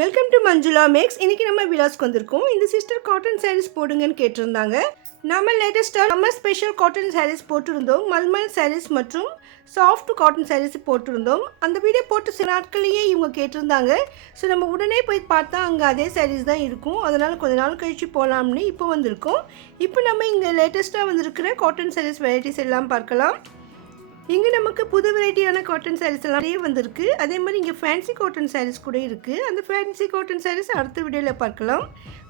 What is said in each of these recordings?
Welcome to Manjula maths. இன்றைக்கி நம்ம விலாஸ்க்கு வந்திருக்கோம். இந்த சிஸ்டர் காட்டன் சாரீஸ் போடுங்கன்னு கேட்டிருந்தாங்க. நம்ம லேட்டஸ்ட்டாக நம்ம ஸ்பெஷல் காட்டன் சாரீஸ் போட்டிருந்தோம். மல்மல் சாரீஸ் மற்றும் சாஃப்ட் காட்டன் சாரீஸ் போட்டிருந்தோம். அந்த வீடியோ போட்டு சில நாட்களையே இவங்க கேட்டிருந்தாங்க. ஸோ நம்ம உடனே போய் பார்த்தா அங்கே அதே சாரீஸ் தான் இருக்கும். அதனால் கொஞ்ச நாள் கழித்து போகலாம்னு இப்போ வந்திருக்கோம். இப்போ நம்ம இங்கே லேட்டஸ்ட்டாக வந்திருக்கிற காட்டன் சாரீஸ் வெரைட்டிஸ் எல்லாம் பார்க்கலாம். இங்கே நமக்கு புது வெரைட்டியான காட்டன் சாரீஸ் எல்லாம் நிறைய வந்திருக்கு. அதே மாதிரி இங்கே ஃபேன்சி காட்டன் சாரீஸ் கூட இருக்குது. அந்த ஃபேன்சி காட்டன் சாரீஸ் அடுத்த வீடியோவில் பார்க்கலாம்.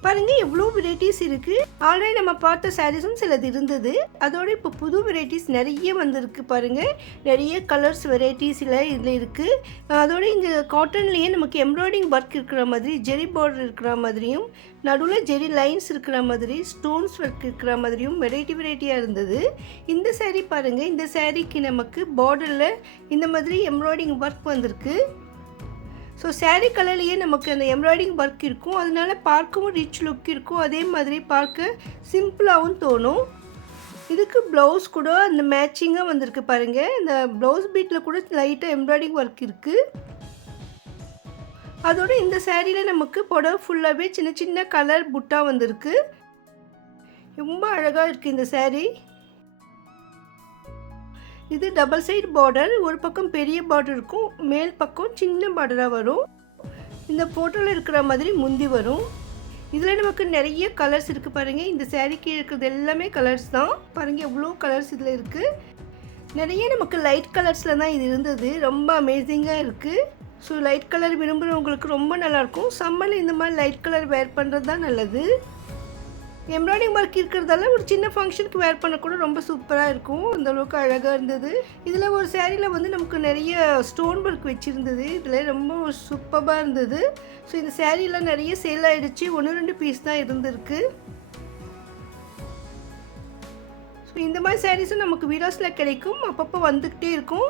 பாருங்கள் எவ்வளோ வெரைட்டிஸ் இருக்குது. ஆல்ரெடி நம்ம பார்த்த சாரீஸும் சிலது இருந்தது. அதோட இப்போ புது வெரைட்டிஸ் நிறைய வந்திருக்கு. பாருங்கள் நிறைய கலர்ஸ் வெரைட்டிஸில் இதில் இருக்குது. அதோட இங்கே காட்டன்லேயே நமக்கு எம்ப்ராய்டிங் ஒர்க் இருக்கிற மாதிரி, ஜெரி பார்டர் இருக்கிற மாதிரியும், நடுவில் ஜெரி லைன்ஸ் இருக்கிற மாதிரி, ஸ்டோன்ஸ் ஒர்க் இருக்கிற மாதிரியும் வெரைட்டியாக இருந்தது. இந்த சாரீ பாருங்கள், இந்த சாரீக்கு நமக்கு பார்டரில் இந்த மாதிரி எம்ப்ராய்டிங் ஒர்க் வந்திருக்கு. ஸோ சாரீ கலர்லேயே நமக்கு அந்த எம்ப்ராய்டிங் ஒர்க் இருக்கும். அதனால பார்க்கவும் ரிச் லுக் இருக்கும். அதே மாதிரி பார்க்க சிம்பிளாகவும் தோணும். இதுக்கு ப்ளவுஸ் கூட அந்த மேட்சிங்காக வந்திருக்கு பாருங்கள். இந்த ப்ளவுஸ் பீட்டில் கூட லைட்டாக எம்ப்ராய்டிங் ஒர்க் இருக்குது. அதோடு இந்த சாரியில் நமக்கு புடவை ஃபுல்லாகவே சின்ன சின்ன கலர் புட்டா வந்திருக்கு. ரொம்ப அழகாக இருக்குது இந்த சாரீ. இது டபுள் சைடு பார்டர். ஒரு பக்கம் பெரிய பார்டர் இருக்கும், மேல் பக்கம் சின்ன பார்டராக வரும். இந்த ஃபோட்டோவில் இருக்கிற மாதிரி முந்தி வரும். இதில் நமக்கு நிறைய கலர்ஸ் இருக்குது பாருங்கள். இந்த சாரீக்கு இருக்கிறது எல்லாமே கலர்ஸ் தான். பாருங்கள் எவ்வளோ கலர்ஸ் இதில் இருக்குது. நிறைய நமக்கு லைட் கலர்ஸில் தான் இது இருந்தது. ரொம்ப அமேசிங்காக இருக்குது. ஸோ லைட் கலர் விரும்புகிறவங்களுக்கு ரொம்ப நல்லாயிருக்கும். சம்மரில் இந்த மாதிரி லைட் கலர் வேர் பண்ணுறது தான் நல்லது. எம்ப்ராய்டிங் ஒர்க் இருக்கிறதால ஒரு சின்ன ஃபங்க்ஷனுக்கு வேர் பண்ணக்கூட ரொம்ப சூப்பராக இருக்கும். அந்தளவுக்கு அழகாக இருந்தது. இதில் ஒரு சாரியில் வந்து நமக்கு நிறைய ஸ்டோன் ஒர்க் வச்சுருந்தது. இதில் ரொம்ப சூப்பராக இருந்தது. ஸோ இந்த சாரீலாம் நிறைய சேல் ஆகிடுச்சு. 1-2 பீஸ் தான் இருந்திருக்கு. ஸோ இந்த மாதிரி சாரீஸும் நமக்கு வீடியோஸில் கிடைக்கும். அப்பப்போ வந்துக்கிட்டே இருக்கும்.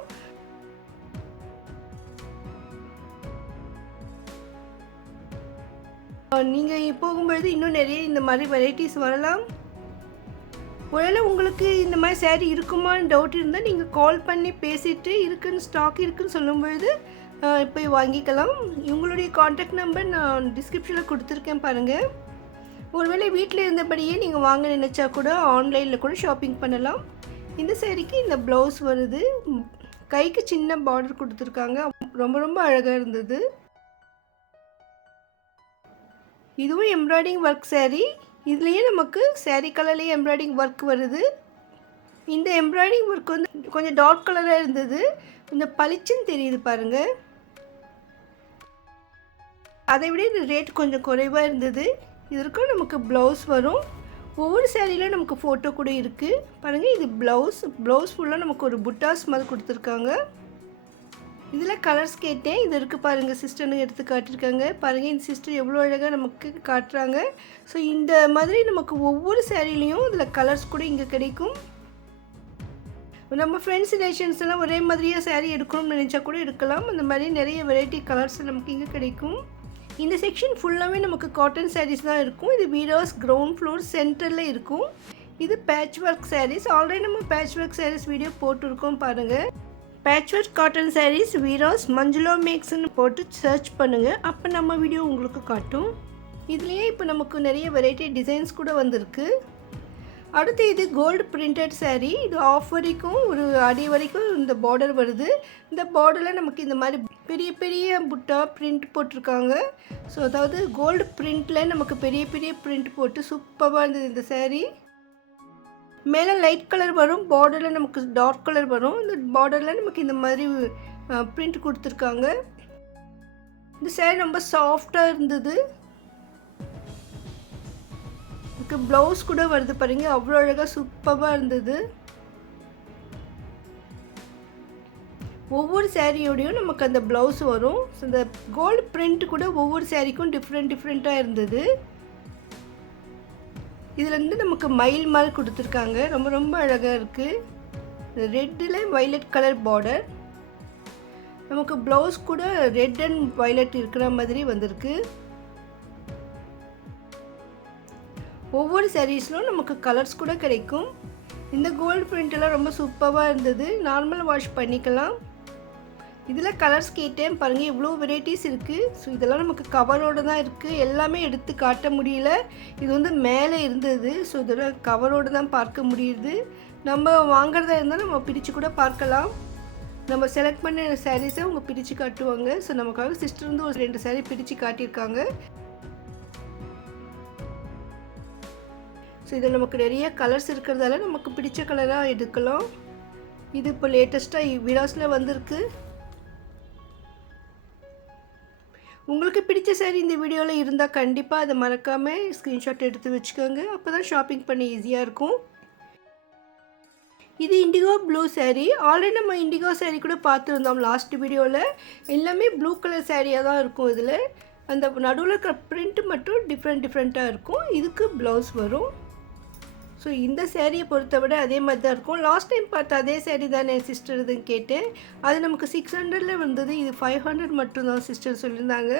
நீங்கள் போகும்பொழுது இன்னும் நிறைய இந்த மாதிரி வெரைட்டிஸ் வரலாம். ஒருவேளை உங்களுக்கு இந்த மாதிரி சாரீ இருக்குமான்னு டவுட் இருந்தால் நீங்கள் கால் பண்ணி பேசிவிட்டு இருக்குன்னு ஸ்டாக் இருக்குன்னு சொல்லும்பொழுது போய் வாங்கிக்கலாம். இவங்களுடைய காண்டாக்ட் நம்பர் நான் டிஸ்கிரிப்ஷனில் கொடுத்துருக்கேன் பாருங்கள். ஒருவேளை வீட்டில் இருந்தபடியே நீங்கள் வாங்க நினச்சா கூட ஆன்லைனில் கூட ஷாப்பிங் பண்ணலாம். இந்த சாரீக்கு இந்த ப்ளவுஸ் வருது. கைக்கு சின்ன பார்டர் கொடுத்துருக்காங்க. ரொம்ப ரொம்ப அழகாக இருந்தது. இதுவும் எம்ப்ராய்டிங் ஒர்க் சாரீ. இதுலேயே நமக்கு சாரீ கலர்லேயே எம்ப்ராய்டிங் ஒர்க் வருது. இந்த எம்ப்ராய்டிங் ஒர்க் வந்து கொஞ்சம் டார்க் கலராக இருந்தது. கொஞ்சம் பளிச்சுன்னு தெரியுது பாருங்கள். அதை விட இந்த ரேட் கொஞ்சம் குறைவாக இருந்தது. இதற்கும் நமக்கு ப்ளவுஸ் வரும். ஒவ்வொரு சாரியிலும் நமக்கு ஃபோட்டோ கூட இருக்குது பாருங்கள். இது ப்ளவுஸ் ஃபுல்லாக நமக்கு ஒரு புட்டாஸ் மாதிரி கொடுத்துருக்காங்க. இதில் கலர்ஸ் கேட்டேன். இது இருக்குது பாருங்கள். சிஸ்டர்னு எடுத்து காட்டியிருக்காங்க பாருங்கள். இந்த சிஸ்டர் எவ்வளோ அழகாக நமக்கு காட்டுறாங்க. ஸோ இந்த மாதிரி நமக்கு ஒவ்வொரு சாரிலையும் இதில் கலர்ஸ் கூட இங்கே கிடைக்கும். நம்ம ஃப்ரெண்ட்ஸ் ரிலேஷன்ஸ் எல்லாம் ஒரே மாதிரியாக சாரீ எடுக்கணும்னு நினச்சா கூட எடுக்கலாம். அந்த மாதிரி நிறைய வெரைட்டி கலர்ஸ் நமக்கு இங்கே கிடைக்கும். இந்த செக்ஷன் ஃபுல்லாகவே நமக்கு காட்டன் சாரீஸ் தான் இருக்கும். இது வீடியோஸ் கிரவுண்ட் ஃப்ளோர் சென்டரில் இருக்கும். இது பேட்ச் ஒர்க் சாரீஸ். ஆல்ரெடி நம்ம பேட்ச் ஒர்க் சாரீஸ் வீடியோ போட்டிருக்கோம் பாருங்கள். Patch work cotton sarees Veeras Manjula மேக்ஸ்ன்னு போட்டு சர்ச் பண்ணுங்கள். அப்போ நம்ம வீடியோ உங்களுக்கு காட்டும். இதுலேயே இப்போ நமக்கு நிறைய வெரைட்டி டிசைன்ஸ் கூட வந்திருக்கு. அடுத்து இது கோல்டு பிரிண்டட் சாரீ. இது ஆஃப் வரைக்கும் ஒரு அடி வரைக்கும் இந்த பார்டர் வருது. இந்த பார்டரில் நமக்கு இந்த மாதிரி பெரிய பெரிய புட்டா பிரிண்ட் போட்டிருக்காங்க. ஸோ அதாவது கோல்டு பிரிண்டில் நமக்கு பெரிய பெரிய பிரிண்ட் போட்டு சூப்பராக இருந்தது இந்த சாரீ. மேலே லைட் கலர் வரும், பார்டரில் நமக்கு டார்க் கலர் வரும். இந்த பார்டரில் நமக்கு இந்த மாதிரி பிரிண்ட் கொடுத்துருக்காங்க. இந்த சாரீ ரொம்ப சாஃப்டாக இருந்தது. இதுக்கு ப்ளவுஸ் கூட வருது பாருங்க. அவ்வளோ அழகாக சூப்பராக இருந்தது. ஒவ்வொரு சாரியோடையும் நமக்கு அந்த ப்ளவுஸ் வரும். ஸோ இந்த கோல்டு பிரிண்ட் கூட ஒவ்வொரு சாரிக்கும் டிஃப்ரெண்ட்டாக இருந்தது. இதுலேருந்து நமக்கு மயில் மாதிரி கொடுத்துருக்காங்க. ரொம்ப ரொம்ப அழகாக இருக்குது. ரெட்டில் வைலட் கலர் பார்டர். நமக்கு ப்ளவுஸ் கூட ரெட் அண்ட் வைலட் இருக்கிற மாதிரி வந்திருக்கு. ஒவ்வொரு சாரீஸ்லும் நமக்கு கலர்ஸ் கூட கிடைக்கும். இந்த கோல்டு பிரிண்டெல்லாம் ரொம்ப சூப்பராக இருந்தது. நார்மல் வாஷ் பண்ணிக்கலாம். இதில் கலர்ஸ் கேட்டேன் பாருங்கள், இவ்வளோ வெரைட்டிஸ் இருக்குது. ஸோ இதெல்லாம் நமக்கு கவரோடு தான் இருக்குது. எல்லாமே எடுத்து காட்ட முடியல. இது வந்து மேலே இருந்தது. ஸோ இதோட கவரோடு தான் பார்க்க முடியுது. நம்ம வாங்குறதா இருந்தால் நம்ம பிரித்து கூட பார்க்கலாம். நம்ம செலக்ட் பண்ண சாரீஸை அவங்க பிரித்து காட்டுவாங்க. ஸோ நமக்காக சிஸ்டர் வந்து ஒரு 2 சாரீ பிரித்து காட்டியிருக்காங்க. ஸோ இதில் நமக்கு நிறைய கலர்ஸ் இருக்கிறதால நமக்கு பிடிச்ச கலராக எடுக்கலாம். இது இப்போ லேட்டஸ்ட்டாக விராஸில் வந்திருக்கு. உங்களுக்கு பிடிச்ச சாரீ இந்த வீடியோவில் இருந்தால் கண்டிப்பாக அதை மறக்காமல் ஸ்க்ரீன்ஷாட் எடுத்து வச்சுக்கோங்க. அப்போ தான் ஷாப்பிங் பண்ண ஈஸியாக இருக்கும். இது இண்டிகோ ப்ளூ சாரீ. ஆல்ரெடி நம்ம இண்டிகோ சாரீ கூட பார்த்துருந்தோம் லாஸ்ட் வீடியோவில். எல்லாமே ப்ளூ கலர் சாரியாக தான் இருக்கும். இதில் அந்த நடுவில் இருக்கிற பிரிண்ட் மட்டும் டிஃப்ரெண்ட்டாக இருக்கும். இதுக்கு ப்ளவுஸ் வரும். ஸோ இந்த சேரீயை பொறுத்த விட அதே மாதிரி தான் இருக்கும். லாஸ்ட் டைம் பார்த்த அதே சேரீ தானே சிஸ்டர் இதுன்னு கேட்டேன். அது நமக்கு 600 வந்தது. இது 500 மட்டும்தான் சிஸ்டர் சொல்லியிருந்தாங்க.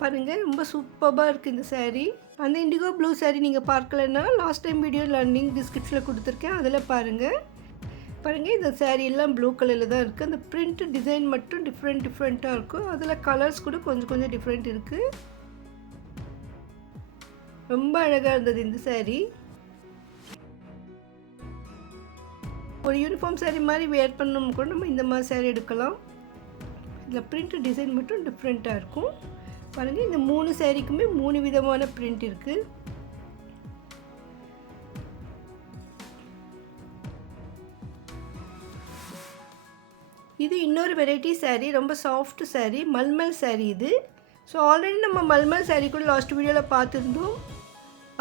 பாருங்கள், ரொம்ப சூப்பராக இருக்குது இந்த சேரீ. அந்த இண்டிகோ ப்ளூ சாரீ நீங்கள் பார்க்கலன்னா லாஸ்ட் டைம் வீடியோவில் லிங்க் டிஸ்கிரிப்ஷனில் கொடுத்துருக்கேன், அதில் பாருங்கள். இந்த சாரீ எல்லாம் ப்ளூ கலரில் தான் இருக்குது. அந்த பிரிண்ட் டிசைன் மட்டும் டிஃப்ரெண்ட்டாக இருக்கும். அதில் கலர்ஸ் கூட கொஞ்சம் டிஃப்ரெண்ட் இருக்குது. ரொம்ப அழகாக இருந்தது இந்த சாரீ. ஒரு யூனிஃபார்ம் சாரீ மாதிரி வேர் பண்ணணும் கூட நம்ம இந்த மாதிரி சாரீ எடுக்கலாம். இதில் பிரிண்ட் டிசைன் மட்டும் டிஃப்ரெண்ட்டாக இருக்கும். பாருங்கள், இந்த 3 சாரீக்குமே 3 விதமான பிரிண்ட் இருக்குது. இது இன்னொரு வெரைட்டி சாரீ, ரொம்ப சாஃப்ட் சாரீ, மல்மல் சாரீ இது. ஸோ ஆல்ரெடி நம்ம மல்மல் சாரீ கூட லாஸ்ட் வீடியோவில் பார்த்துருந்தோம்.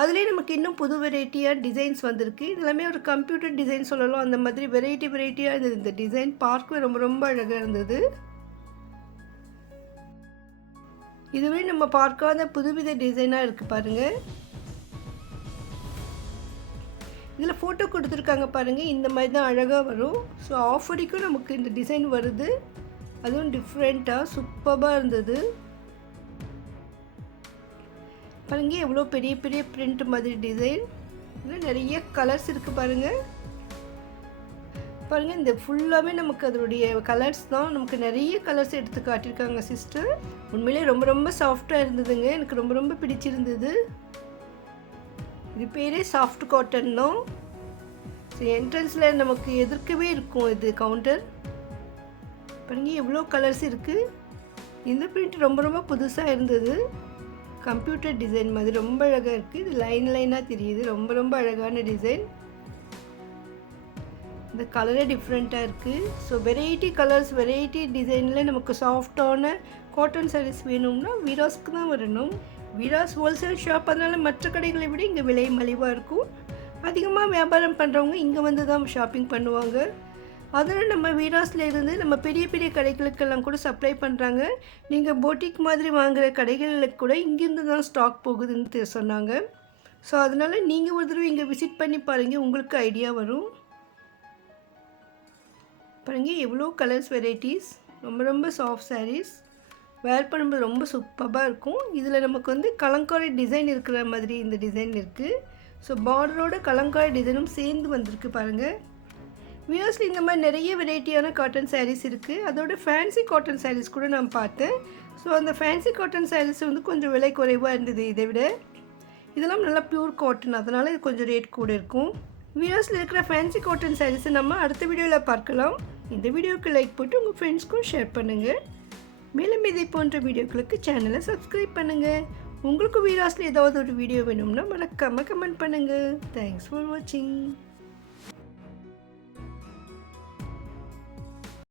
அதுலேயே நமக்கு இன்னும் புது வெரைட்டியாக டிசைன்ஸ் வந்திருக்கு. இதெல்லாமே ஒரு கம்ப்யூட்டர் டிசைன் சொல்லலாம். அந்த மாதிரி வெரைட்டியாக இருந்தது. இந்த டிசைன் பார்க்கவே ரொம்ப அழகாக இருந்தது. இதுவே நம்ம பார்க்காத புதுவித டிசைனாக இருக்குது பாருங்கள். இதில் ஃபோட்டோ கொடுத்துருக்காங்க பாருங்கள், இந்த மாதிரி தான் அழகாக வரும். ஸோ ஆஃப் வரைக்கும் நமக்கு இந்த டிசைன் வருது. அதுவும் டிஃப்ரெண்ட்டாக சூப்பராக இருந்தது. பாருங்கள், எவ்வளோ பெரிய பிரிண்ட் மாதிரி டிசைன். இதில் நிறைய கலர்ஸ் இருக்குது பாருங்கள். இந்த ஃபுல்லாகவே நமக்கு அதனுடைய கலர்ஸ் தான். நமக்கு நிறைய கலர்ஸ் எடுத்து காட்டியிருக்காங்க சிஸ்டர். உண்மையிலே ரொம்ப சாஃப்டாக இருந்ததுங்க. எனக்கு ரொம்ப பிடிச்சிருந்தது. இது பேரே சாஃப்ட் காட்டன் தான். ஸோ என்ட்ரன்ஸில் நமக்கு எதிர்க்கவே இருக்கும் இது கவுண்டர். பாருங்கள், எவ்வளோ கலர்ஸ் இருக்குது. இந்த பிரிண்ட் ரொம்ப புதுசாக இருந்தது. கம்ப்யூட்டர் டிசைன் மாதிரி ரொம்ப அழகாக இருக்குது. இது லைனாக தெரியுது. ரொம்ப அழகான டிசைன். இந்த கலரே டிஃப்ரெண்ட்டாக இருக்குது. ஸோ வெரைட்டி கலர்ஸ், வெரைட்டி டிசைனில் நமக்கு சாஃப்டான காட்டன் சாரீஸ் வேணும்னா வீராஸ்க்கு தான் வரணும். வீராஸ் ஹோல்சேல் ஷாப், அதனால் மற்ற கடைகளை விட இங்கே விலை மலிவாக இருக்கும். அதிகமாக வியாபாரம் பண்ணுறவங்க இங்கே வந்து தான் ஷாப்பிங் பண்ணுவாங்க. அதில் நம்ம வீராஸில் இருந்து நம்ம பெரிய கடைகளுக்கெல்லாம் கூட சப்ளை பண்ணுறாங்க. நீங்கள் போட்டிக் மாதிரி வாங்குகிற கடைகளில் கூட இங்கேருந்து தான் ஸ்டாக் போகுதுன்னு சொன்னாங்க. ஸோ அதனால் நீங்கள் ஒரு தடவை இங்கே விசிட் பண்ணி பாருங்கள், உங்களுக்கு ஐடியா வரும். பாருங்கள், எவ்வளோ கலர்ஸ் வெரைட்டிஸ். ரொம்ப சாஃப்ட் சாரீஸ். வேர் பண்ணும்போது ரொம்ப சூப்பராக இருக்கும். இதில் நமக்கு வந்து கலங்காரி டிசைன் இருக்கிற மாதிரி இந்த டிசைன் இருக்குது. ஸோ பார்டரோட கலங்காரி டிசைனும் சேர்ந்து வந்திருக்கு பாருங்கள். வியூவர்ஸில் இந்த மாதிரி நிறைய வெரைட்டியான காட்டன் சாரீஸ் இருக்குது. அதோட ஃபேன்சி காட்டன் சாரீஸ் கூட நான் பார்த்தேன். ஸோ அந்த ஃபேன்சி காட்டன் சாரீஸ் வந்து கொஞ்சம் விலை குறைவாக இருந்தது இதை விட. இதெல்லாம் நல்லா பியூர் காட்டன், அதனால் இது கொஞ்சம் ரேட் கூட இருக்கும். வியூவர்ஸில் இருக்கிற ஃபேன்சி காட்டன் சாரீஸை நம்ம அடுத்த வீடியோவில் பார்க்கலாம். இந்த வீடியோவுக்கு லைக் போட்டு உங்கள் ஃப்ரெண்ட்ஸ்க்கும் ஷேர் பண்ணுங்கள். மேலும் இதை போன்ற வீடியோக்களுக்கு சேனலை சப்ஸ்கிரைப் பண்ணுங்கள். உங்களுக்கு வீராஸில் ஏதாவது ஒரு வீடியோ வேணும்னா மறக்காமல் கமெண்ட் பண்ணுங்கள். தேங்க்ஸ் ஃபார் வாட்சிங்.